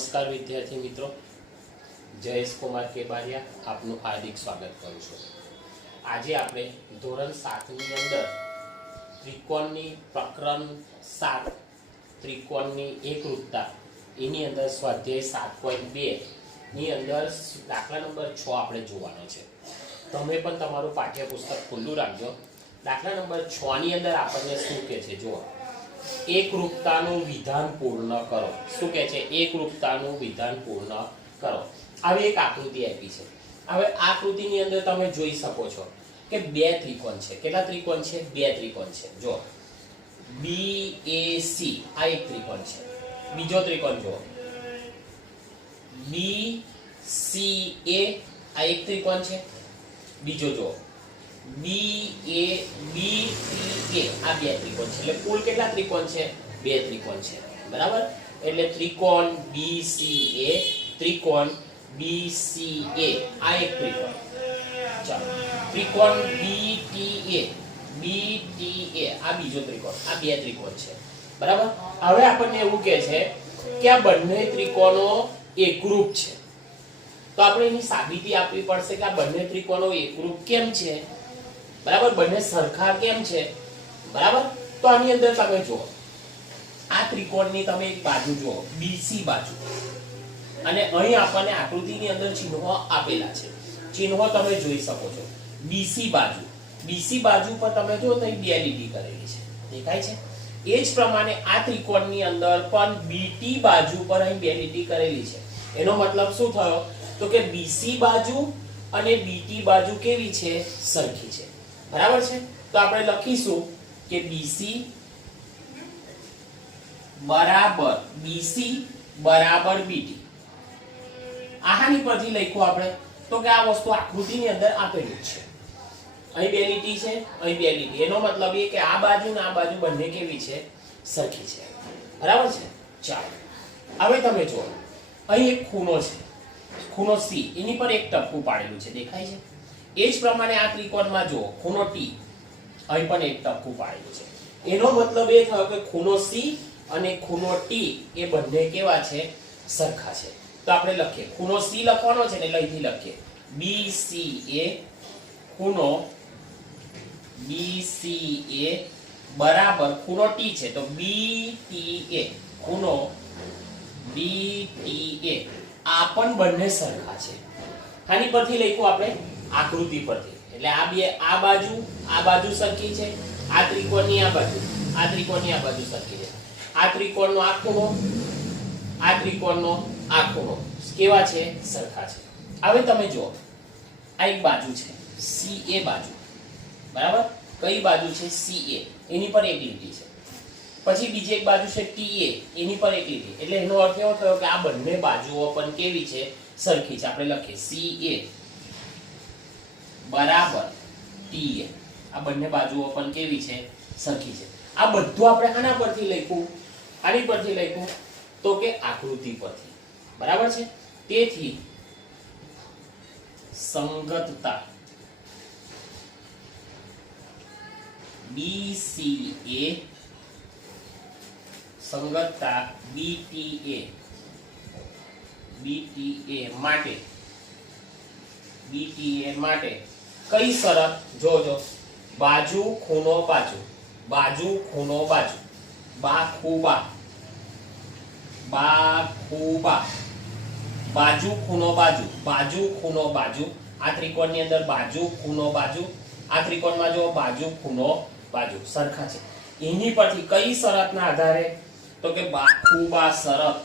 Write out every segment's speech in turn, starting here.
નમસ્કાર વિદ્યાર્થી મિત્રો, જયેશ કુમાર કેબારિયા આપનું હાર્દિક સ્વાગત કરું છું। આજે આપણે ધોરણ 7 ની અંદર ત્રિકોણની પ્રકરણ 7 ત્રિકોણની એકરૂપતા એની અંદર સ્વાધ્યાય 7.2 ની અંદર દાખલા નંબર 6 આપણે જોવાનો છે। તમે પણ તમારું પાઠ્યપુસ્તક ખુલ્લું રાખજો। દાખલા નંબર 6 ની અંદર આપણને શું કહે છે જુઓ, એકરૂપતાનું વિધાન પૂર્ણ કરો। શું કહે છે? એકરૂપતાનું વિધાન પૂર્ણ કરો। આવી એક આકૃતિ આપી છે। હવે આકૃતિની અંદર તમે જોઈ શકો છો કે બે ત્રિકોણ છે। કેટલા ત્રિકોણ છે? બે ત્રિકોણ છે। જો BAC આ એક ત્રિકોણ છે। બીજો ત્રિકોણ જો BCA આ એક ત્રિકોણ છે। બીજો જો BABEA આ બે ત્રિકોણ છે। એટલે કુલ કેટલા ત્રિકોણ છે? બે ત્રિકોણ છે, બરાબર। એટલે ત્રિકોણ BCA ત્રિકોણ BCA આ એક ત્રિકોણ। ચાલો, ત્રિકોણ BTA આ બીજો ત્રિકોણ, આ બે ત્રિકોણ છે, બરાબર। હવે આપણને એવું કહે છે કે આ બંને ત્રિકોણો એકરૂપ છે, તો આપણે એની સાબિતી આપવી પડશે કે આ બંને ત્રિકોણો એકરૂપ કેમ છે, બરાબર, બંને સરખા કેમ છે, બરાબર। તો આની અંદર તમે જુઓ, આ ત્રિકોણની તમે એક બાજુ જુઓ BC બાજુ, અને અહીં આપણને આકૃતિની અંદર ચિહ્નો આપેલા છે। ચિહ્નો તમે જોઈ શકો છો। BC બાજુ પર તમે જો તો અહીં બે લીટી કરેલી છે, દેખાય છે? એ જ પ્રમાણે આ ત્રિકોણની અંદર પણ BT બાજુ પર અહીં બે લીટી કરેલી છે। એનો મતલબ શું થયો? તો કે BC બાજુ અને BT બાજુ કેવી છે? સરખી છે, બરાબર છે। તો આપણે લખીશું કે BC બરાબર BT। આની પરથી લખ્યું આપણે તો કે આ વસ્તુ આકૃતિની અંદર આપેલું છે। અહીં બે લીટી છે, અહીં બે લીટી, એનો મતલબ એ કે આ બાજુ ને આ બાજુ બંને કેવી છે? સરખી છે, બરાબર છે। ચાલો, હવે તમે જુઓ, અહીં એક ખૂણો છે, ખૂણો C, એની પર એક ટપકું પાડેલું છે, દેખાય છે? એ જ પ્રમાણે આ ત્રિકોણમાં જુઓ, ખૂણો T, અહીં પણ એક ટપકું પાડેલું છે। એનો મતલબ એ થયો કે ખૂણો C અને ખૂણો T એ બંને કેવા છે? સરખા છે। તો આપણે લખીએ, ખૂણો C લખવાનો છે ને, લઈથી લખીએ BCA ખૂણો BCA બરાબર ખૂણો T છે તો BTA ખૂણો BTA આ પણ બંને સરખા છે। આની પરથી લખ્યું આપણે આકૃતિ પરથી, એટલે આ બે આ બાજુ સરખી છે, આ ત્રિકોણની આ બાજુ, આ ત્રિકોણની આ બાજુ સરખી છે, આ ત્રિકોણનો આ ખૂણો, આ ત્રિકોણનો આ ખૂણો કેવા છે? સરખા છે। હવે તમે જુઓ, આ એક બાજુ છે CA બાજુ, બરાબર। કઈ બાજુ છે? CA, એની પર એક લીટી છે। પછી બીજી એક બાજુ છે TA, એની પર એક લીટી, એટલે એનો અર્થ એવો થયો કે આ બંને બાજુઓ પણ કેવી છે? સરખી છે। આપણે લખીએ CA બરાબર TA, આ બંને બાજુઓ પણ કેવી છે? સરખી છે। આ બધું આપણે આના પરથી લખ્યું, આની પરથી લખ્યું તો કે આકૃતિ પરથી, બરાબર છે। તેથી સંગતતા BCA સંગતતા BTA માટે કઈ શરત? જોજો, બાજુ ખૂણો બાજુ, બાજુ ખૂણો બાજુ, બાજુ ખૂણો બાજુ, બાજુ ખૂણો બાજુ, આ ત્રિકોણની અંદર બાજુ ખૂણો બાજુ, આ ત્રિકોણમાં જો બાજુ ખૂણો બાજુ સરખા છે। એની પરથી કઈ શરતના આધારે? તો કે બાખુબા શરત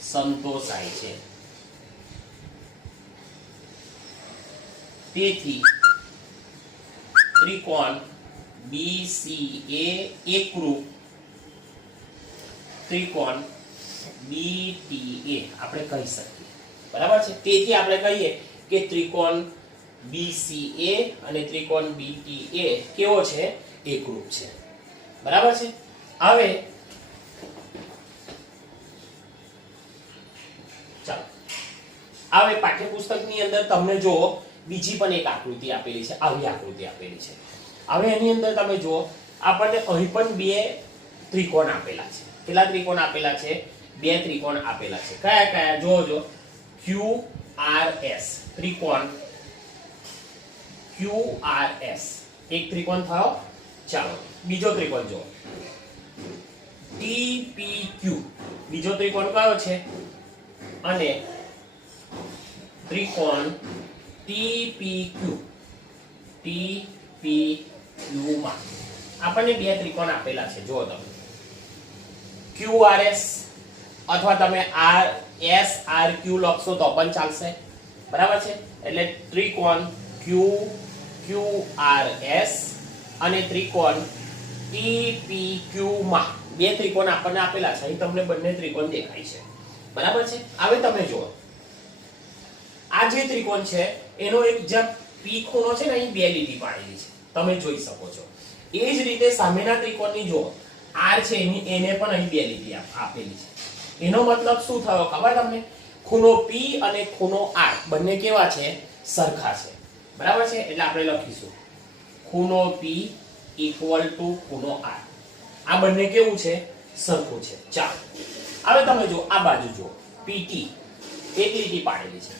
સંતોષાય છે। તેથી ત્રિકોણ BCA એકરૂપ ત્રિકોણ BTA આપણે કહી શકીએ, બરાબર છે। તેથી આપણે કહીએ કે ત્રિકોણ BCA અને ત્રિકોણ BTA કેવો છે? એકરૂપ છે, બરાબર છે। હવે ચાલો, હવે પાઠ્યપુસ્તકની અંદર તમને જો બીજી પણ એક આકૃતિ આપેલી છે, આવી આકૃતિ આપેલી છે। હવે એની અંદર તમે જુઓ, આપણને અહીં પણ બે ત્રિકોણ આપેલા છે। કેટલા ત્રિકોણ આપેલા છે? બે ત્રિકોણ આપેલા છે. કયા કયા જોજો. QRS ત્રિકોણ QRS એક ત્રિકોણ થયો. ચાલો બીજો ત્રિકોણ જો TPQ બીજો ત્રિકોણ કયો છે અને ત્રિકોણ TPQ માં આપણને બે ત્રિકોણ આપેલા છે. જો તમે QRS અથવા તમે RSRQ લખશો તો પણ ચાલશે. બરાબર છે. એટલે ત્રિકોણ QRS અને ત્રિકોણ TPQ માં બે ત્રિકોણ આપણને આપેલા છે. અહીં તમને બંને ત્રિકોણ દેખાય છે. બરાબર છે. હવે તમે જુઓ આ જે ત્રિકોણ છે એનો એક જે P ખૂણો છે ને અહીં બે લીટી પાડેલી છે. તમે જોઈ શકો છો. એ જ રીતે સામેના ત્રિકોણની જો R છે એને પણ અહીં બે લીટી આપેલી છે. એનો મતલબ શું થયો ખબર તમને? ખૂણો P અને ખૂણો R બંને કેવા છે? સરખા છે. બરાબર છે. એટલે આપણે લખીશું ખૂણો P = ખૂણો R. આ બંને કેવું છે? સરખું છે. ચાલો હવે તમે જો આ બાજુ જો PT એક લીટી પાડેલી છે.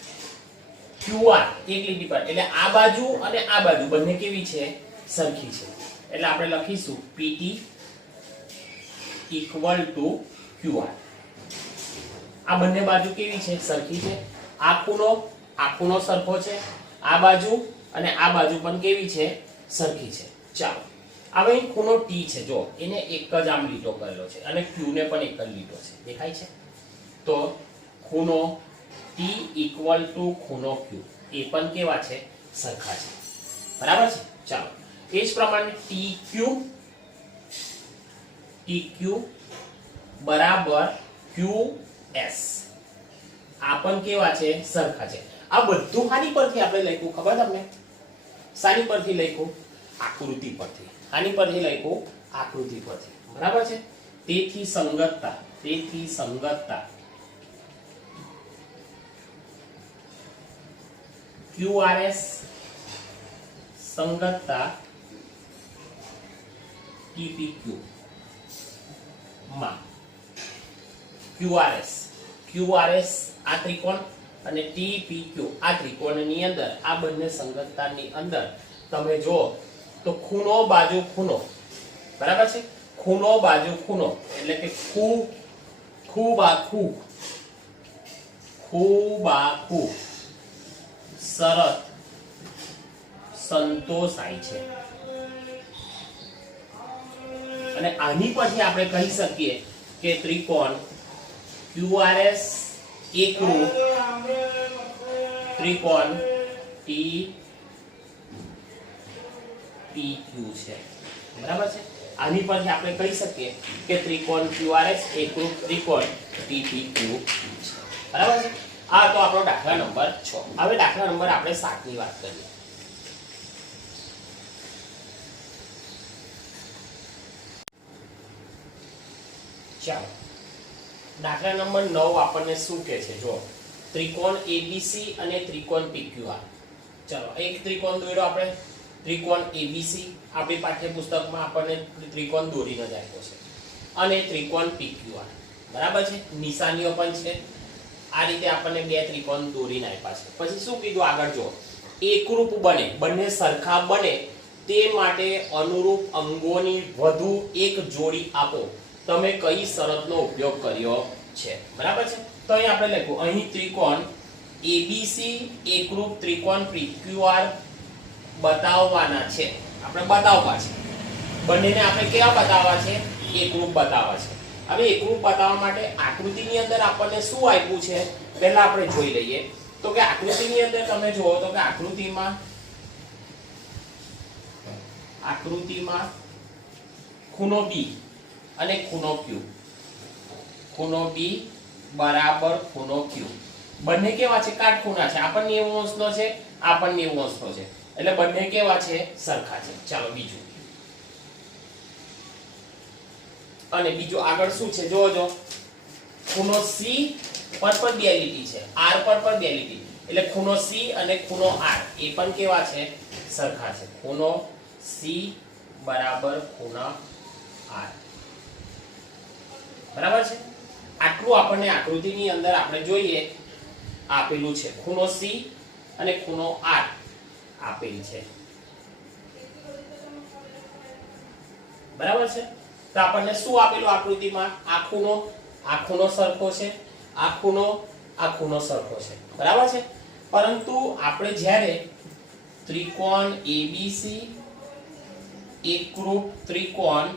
QR એક લીટી પર એટલે આ બાજુ અને આ બાજુ બંને કેવી છે? સરખી છે. એટલે આપણે લખીશું PT = QR. આ બંને બાજુ કેવી છે? સરખી છે. આ ખૂણો સરખો છે. આ બાજુ અને આ બાજુ પણ કેવી છે? સરખી છે. ચાલો હવે ખૂણો T છે જો એને એક જ આમ લીટો કરેલો છે અને Q ને પણ એક જ લીટો છે. દેખાય છે? તો ખૂણો T = ખૂણો Q એ પણ કેવા છે? સરખા છે. બરાબર છે. ચાલો એ જ પ્રમાણે TQ બરાબર QS આ પણ કેવા છે? સરખા છે. આ બધું આની પરથી આપણે લખ્યું ખબર તમને? સાની પરથી લખ્યું? આકૃતિ પરથી. આની પરથી લખ્યું? આકૃતિ પરથી. બરાબર છે. તેથી સંગતતા QRS સંગતતા TPQ માં QRS આ ત્રિકોણ અને TPQ આ ત્રિકોણની અંદર આ બંને સંગતતાની અંદર તમે જો તો ખૂણો બાજુ ખૂણો. બરાબર છે. ખૂણો બાજુ ખૂણો એટલે કે ખૂ બાખું શરત સંતોષાય છે. અને આની પરથી આપણે કહી શકીએ કે ત્રિકોણ QRS એકરૂપ ત્રિકોણ TPQ છે. બરાબર છે. આની પરથી આપણે કહી શકીએ કે ત્રિકોણ QRS એકરૂપ ત્રિકોણ TPQ છે. બરાબર છે. આ તો આપણો દાખલા નંબર 6. હવે દાખલા નંબર આપણે 7 ની વાત કરીએ. ચાલો દાખલા નંબર 9 આપણને શું કહે છે? જો ત્રિકોણ ABC અને ત્રિકોણ PQR. ચાલો એક ત્રિકોણ દોર્યો આપણે. ત્રિકોણ ABC આપણી પાઠ્યપુસ્તકમાં આપણને ત્રિકોણ દોરીને જ આપ્યો છે. અને ત્રિકોણ PQR. બરાબર છે. નિશાનીઓ પણ છે. આ રીતે આપણને બે ત્રિકોણ દોરીને આપ્યા છે. પછી શું કીધું આગળ જો એકરૂપ બને બંને સરખા બને તે માટે અનુરૂપ અંગોની વધુ એક જોડી આપો. તમે કઈ શરતનો ઉપયોગ કર્યો છે? બરાબર છે. તો અહીં આપણે લખ્યું અહીં ત્રિકોણ ABC એકરૂપ ત્રિકોણ PQR બતાવવાના છે. આપણે બતાવવા છે. બંનેને આપણે કેવા બતાવવા છે? એકરૂપ બતાવવા છે. હવે એકરૂપ બતાવવા માટે આકૃતિની અંદર આપણને શું આપ્યું છે પહેલા આપણે જોઈ લઈએ. તો કે આકૃતિની અંદર તમે જુઓ તો કે આકૃતિમાં ખૂણો B અને ખૂણો Q. ખૂણો B બરાબર ખૂણો Q બંને કેવા છે? કાટખૂણા છે. આ પણ 90 અંશનો છે, આ પણ 90 અંશનો છે. એટલે બંને કેવા છે? સરખા છે. ચાલો બીજું. અને બીજું આગળ શું છે? જોજો ખૂણો C પર બે લીટી છે. R પર બે લીટી. એટલે ખૂણો C અને ખૂણો R એ પણ કેવા છે? સરખા છે. ખૂણો C બરાબર ખૂણા R. બરાબર છે. આટલું આપણને આકૃતિની અંદર આપણે જોઈએ આપેલું છે, ખૂણો C અને ખૂણો R આપેલ છે, બરાબર છે. તો આપણને શું આપેલું આકૃતિમાં? આ ખૂણો સરખો છે, આ ખૂણો સરખો છે, બરાબર છે. પરંતુ આપણે જ્યારે ત્રિકોણ ABC એકરૂપ ત્રિકોણ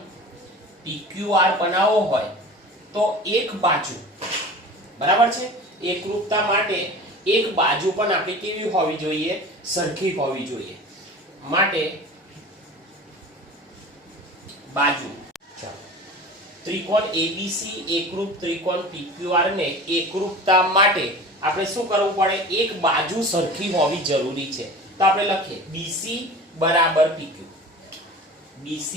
PQR બનાવવો હોય તો એક બાજુ, બરાબર છે, એકરૂપતા માટે એક બાજુ પણ આપણી કેવી હોવી જોઈએ? સરખી હોવી જોઈએ. માટે બાજુ, ત્રિકોણ ABC એકરૂપ ત્રિકોણ PQR ને એકરૂપતા માટે આપણે શું કરવું પડે? એક બાજુ સરખી હોવી જરૂરી છે. તો આપણે લખીએ BC બરાબર PQ. BC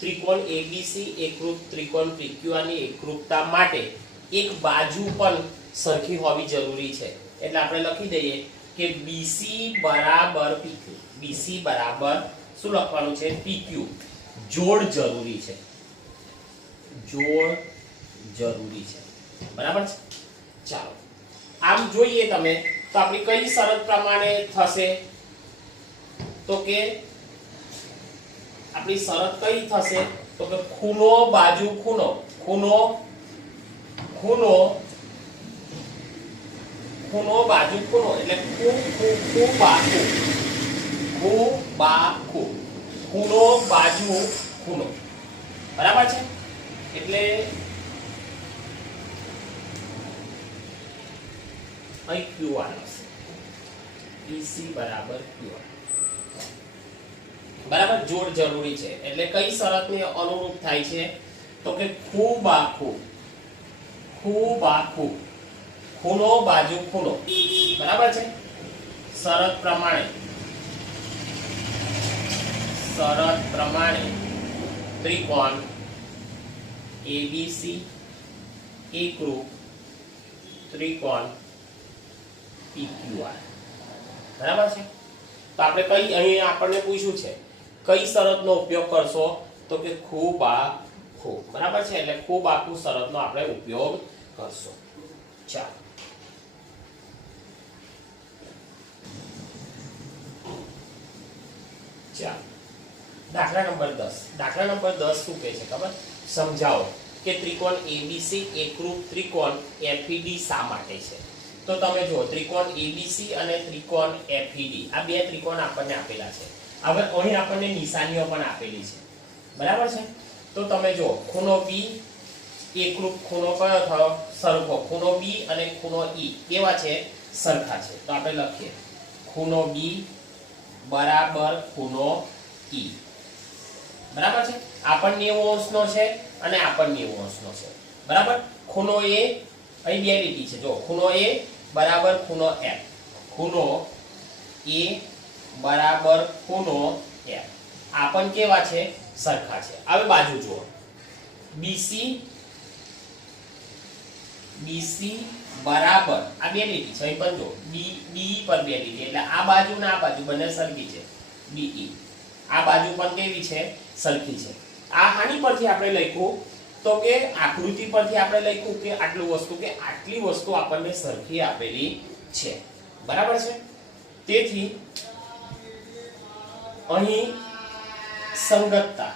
ત્રિકોણ ABC એકરૂપ ત્રિકોણ PQR ની એકરૂપતા માટે એક બાજુ પણ સરખી હોવી જરૂરી છે. એટલે આપણે લખી દઈએ કે BC બરાબર PQ. BC બરાબર શું લખવાનું છે? PQ. જોડ જરૂરી છે, જોડ જરૂરી છે, બરાબર છે. ચાલો આમ જોઈએ તમે તો આપણી કઈ શરત પ્રમાણે થશે? તો કે આપણી શરત કઈ થશે? તો કે ખૂણો બાજુ ખૂણો, ખૂણો બાજુ ખૂણો એટલે ખૂણો બાજુ ખૂણો, બરાબર છે. એટલે અહીં QR હશે, BC બરાબર QR, બરાબર. જોડ જરૂરી છે એટલે કઈ શરતને અનુરૂપ થાય છે? તો કે ખૂબ આખું, ખૂણો બાજુ ખૂણો, બરાબર છે. શરત પ્રમાણે ત્રિકોણ ABC એકરૂપ ત્રિકોણ PQR, બરાબર છે. તો આપણે કઈ અહીં આપણને પૂછ્યું છે કઈ શરતનો ઉપયોગ કરશો? તો કે ખૂબ આખું, બરાબર છે. એટલે ખૂબ આખું શરતનો આપણે ઉપયોગ કરશો. ચાલો દાખલા નંબર 10. દાખલા નંબર 10 શું કહે છે ખબર? સમજાવો કે ત્રિકોણ ABC એકરૂપ ત્રિકોણ FED શા માટે છે? તો તમે જુઓ ત્રિકોણ ABC અને ત્રિકોણ FED આ બે ત્રિકોણ આપણને આપેલા છે. હવે અહીં આપણને નિશાનીઓ પણ આપેલી છે, બરાબર છે. તો તમે જુઓ ખૂણો B એકરૂપ ખૂણો કયો થયો? સરખો. ખૂણો B અને ખૂણો E કેવા છે? સરખા છે. તો આપણે લખીએ ખૂણો B બરાબર ખૂણો E, બરાબર છે. આ પણ 90 અંશનો છે અને આ પણ 90 અંશનો છે, બરાબર. ખૂણો A અહીં બે લીટી છે, જો ખૂણો A બરાબર ખૂણો F, ખૂણો A બરાબર ખૂણો F, આ પણ કેવા છે? સરખા છે. હવે બાજુ જુઓ BC બરાબર આ બે લીટી છે, અહીં પણ જો B પર બે લીટી એટલે આ બાજુ ને આ બાજુ બંને સરખી છે. BE આ બાજુ પણ કેવી છે? સરખી છે. આ હાની પરથી આપણે લખ્યું તો કે આકૃતિ પરથી આપણે લખ્યું કે આટલી વસ્તુ આપણને સરખી આપેલી છે, બરાબર છે. તેથી અહીં સંગતતા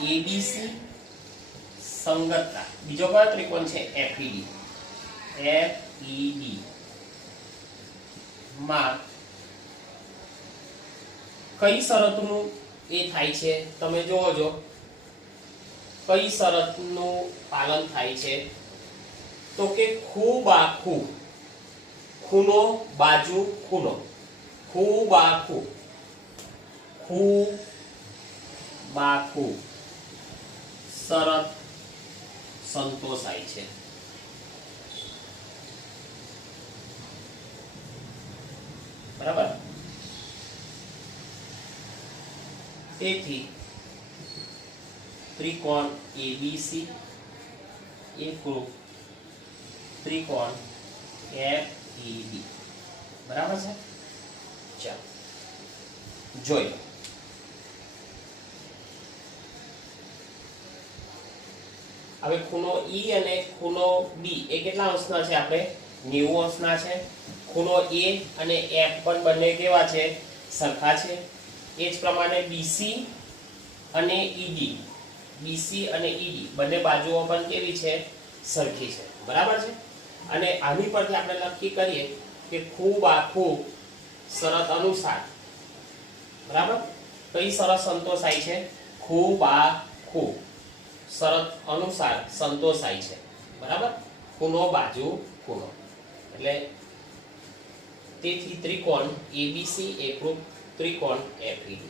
ABC સંગતતા. બીજો કયો ત્રિકોણ છે? FED માં કઈ શરતનું એ થાય છે? તમે જોવો છો કઈ શરતનું પાલન થાય છે? તો કે ખૂબ આખું ખૂણો બાજુ ખૂણો, ખૂબ આખું શરત સંતોષાય છે, બરાબર. તેથી ત્રિકોણ ABC એકરૂપ ત્રિકોણ FED બરાબર છે. ચાલો જોઈ લો. હવે ખૂણો E અને ખૂણો B એ કેટલા અંશના છે? આપણે 90 અંશના છે. ખૂણો A અને F પણ બંને કેવા છે? સરખા છે. એ જ પ્રમાણે BC અને ED બંને બાજુઓ પણ કેવી છે? સરખી છે. બરાબર છે. અને આની પરથી આપણે નક્કી કરીએ કે ખૂબ આખું શરત અનુસાર, બરાબર, કઈ શરત સંતોષાય છે? ખૂબ આખું શરત અનુસાર સંતોષાય છે. બરાબર, ખૂણો બાજુ ખૂણો, એટલે તેથી ત્રિકોણ ABC એકરૂપ ત્રિકોણ FED.